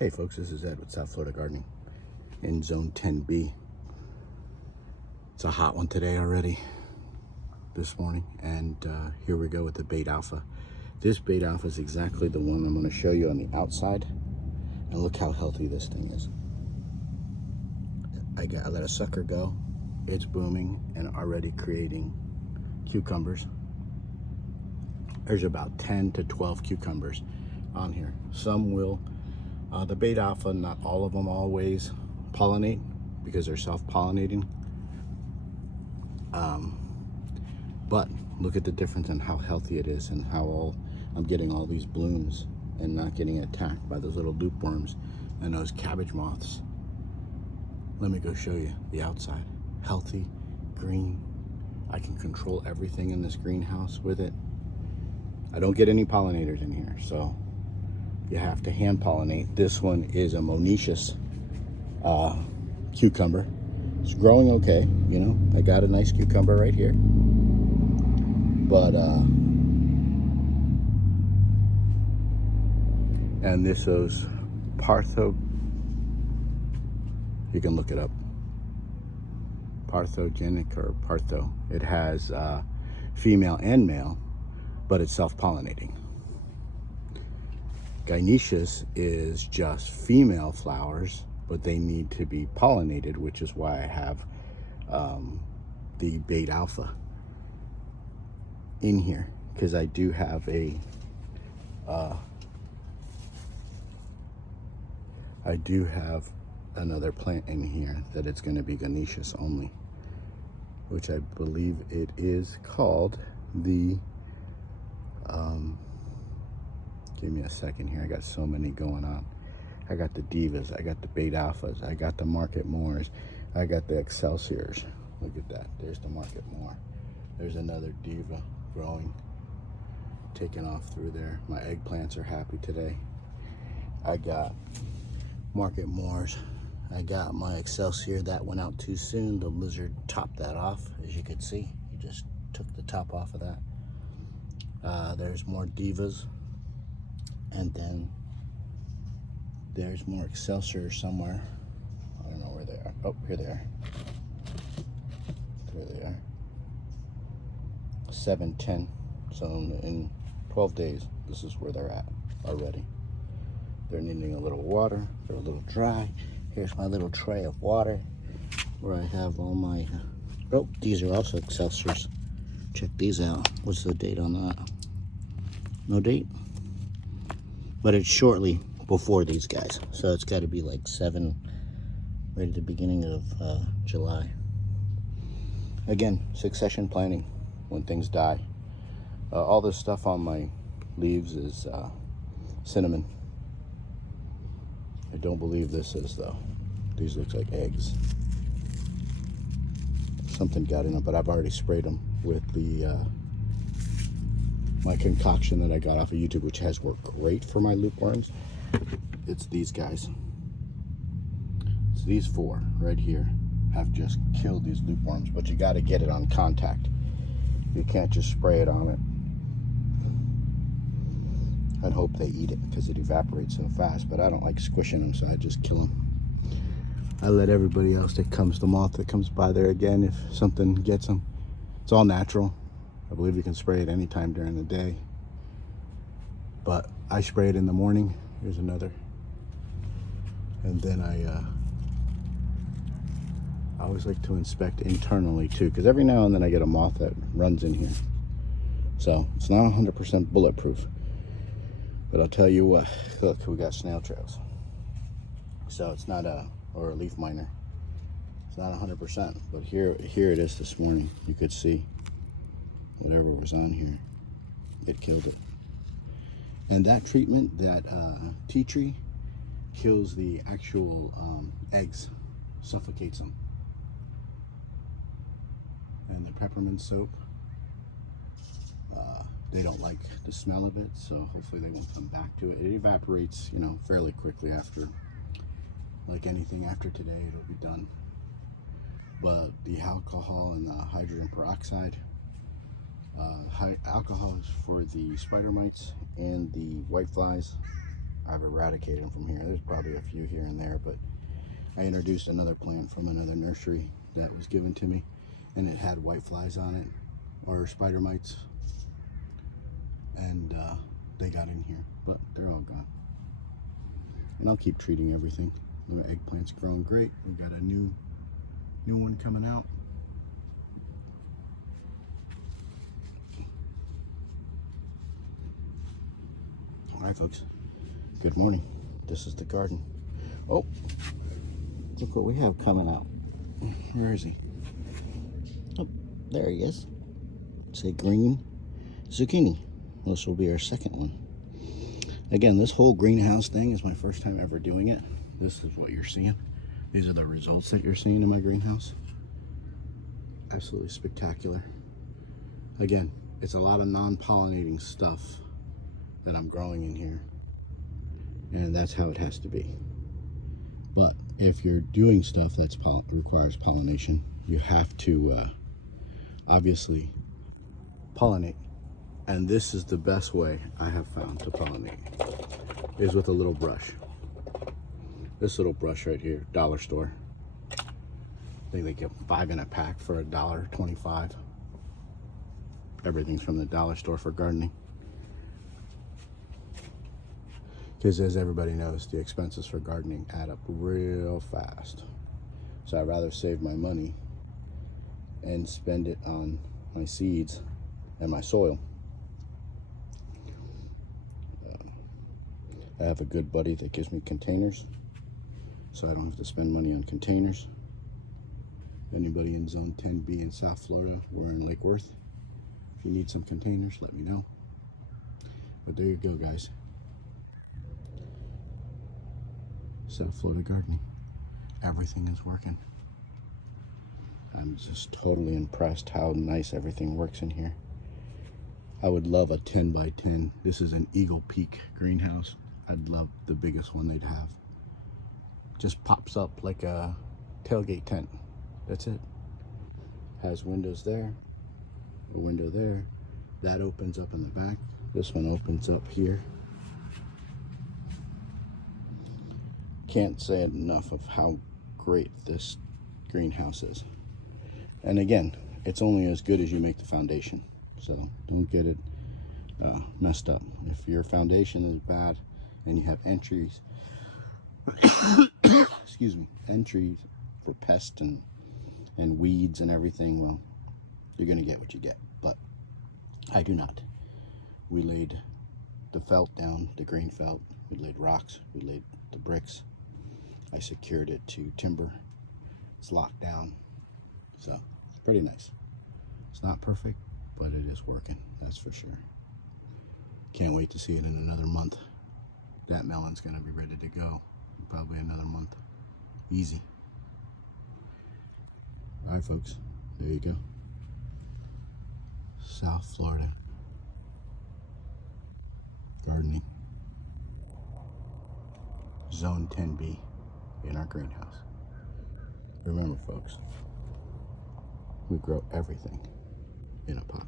Hey folks, this is Ed with South Florida Gardening in Zone 10B. It's a hot one today already, this morning, and here we go with the Beit Alpha. This Beit Alpha is exactly the one I'm going to show you on the outside, and look how healthy this thing is. I let a sucker go. It's booming and already creating cucumbers. There's about 10 to 12 cucumbers on here. Some will. The Beit Alpha, not all of them always pollinate because they're self-pollinating. But look at the difference in how healthy it is and how I'm getting all these blooms and not getting attacked by those little loopworms and those cabbage moths. Let me go show you the outside. Healthy, green. I can control everything in this greenhouse with it. I don't get any pollinators in here, so you have to hand pollinate. This one is a monoecious cucumber. It's growing okay, you know. I got a nice cucumber right here, but and this is Partho. You can look it up. Parthogenic or Partho. It has female and male, but it's self-pollinating. Gynoecious is just female flowers, but they need to be pollinated, which is why I have the Beit Alpha in here, because I do have another plant in here that it's going to be gynoecious only, which I believe it is called the give me a second here. I got so many going on. I got the Divas, I got the Beit Alphas, I got the Market Moors, I got the Excelsiors. Look at that. There's the Market Moor. There's another Diva growing, taking off through there. My eggplants are happy today. I got Market Moors. I got my Excelsior. That went out too soon. The lizard topped that off, as you can see. He just took the top off of that. There's more Divas. And then there's more Excelsior somewhere. I don't know where they are. Oh, here they are. There they are. 7-10. So in 12 days, this is where they're at already. They're needing a little water. They're a little dry. Here's my little tray of water where I have all my... Oh, these are also Excelsiors. Check these out. What's the date on that? No date? But it's shortly before these guys, so it's got to be like 7, right at the beginning of July. Again, succession planting when things die. All this stuff on my leaves is cinnamon. I don't believe this is, though. These look like eggs. Something got in them, but I've already sprayed them with the my concoction that I got off of YouTube, which has worked great for my loopworms. It's these guys. So these 4 right here have just killed these loopworms, but you got to get it on contact. You can't just spray it on it and hope they eat it, because it evaporates so fast. But I don't like squishing them, so I just kill them. I let everybody else that comes, the moth that comes by there again, if something gets them. It's all natural. I believe you can spray it anytime during the day, but I spray it in the morning. Here's another. And then I always like to inspect internally too, because every now and then I get a moth that runs in here. So it's not 100% bulletproof, but I'll tell you what, look, we got snail trails. So it's not or a leaf miner. It's not 100%, but here it is this morning. You could see whatever was on here, it killed it. And that treatment, that tea tree, kills the actual eggs, suffocates them. And the peppermint soap, they don't like the smell of it, so hopefully they won't come back to it. It evaporates, you know, fairly quickly after, like anything after today, it'll be done. But the alcohol and the hydrogen peroxide, alcohol is for the spider mites and the whiteflies. I've eradicated them from here. There's probably a few here and there, but I introduced another plant from another nursery that was given to me, and it had white flies on it, or spider mites, and they got in here, but they're all gone. And I'll keep treating everything. The eggplant's growing great. We got a new one coming out. All right, folks. Good morning. This is the garden. Oh, look what we have coming out. Where is he? Oh, there he is. It's a green zucchini. This will be our second one. Again, this whole greenhouse thing is my first time ever doing it. This is what you're seeing. These are the results that you're seeing in my greenhouse. Absolutely spectacular. Again, it's a lot of non-pollinating stuff that I'm growing in here, and that's how it has to be. But if you're doing stuff that requires pollination, you have to obviously pollinate. And this is the best way I have found to pollinate, is with a little brush. This little brush right here, dollar store. I think they get 5 in a pack for $1.25. Everything's from the dollar store for gardening. Because as everybody knows, the expenses for gardening add up real fast. So I'd rather save my money and spend it on my seeds and my soil. I have a good buddy that gives me containers, so I don't have to spend money on containers. Anybody in Zone 10B in South Florida, we're in Lake Worth. If you need some containers, let me know. But there you go, guys. South Florida gardening. Everything is working. I'm just totally impressed how nice everything works in here. I would love a 10 by 10. This is an Eagle Peak greenhouse. I'd love the biggest one they'd have. Just pops up like a tailgate tent. That's it. Has windows there, a window there. That opens up in the back. This one opens up here. Can't say enough of how great this greenhouse is. And again, it's only as good as you make the foundation. So don't get it messed up. If your foundation is bad and you have entries, excuse me, entries for pests and weeds and everything, well, you're gonna get what you get. But I do not. We laid the felt down, the green felt. We laid rocks. We laid the bricks. I secured it to timber. It's locked down. So it's pretty nice. It's not perfect, but it is working, that's for sure. Can't wait to see it in another month. That melon's gonna be ready to go in probably another month. Easy. All right, folks, there you go. South Florida gardening. Zone 10B in our greenhouse. Remember, folks, we grow everything in a pot.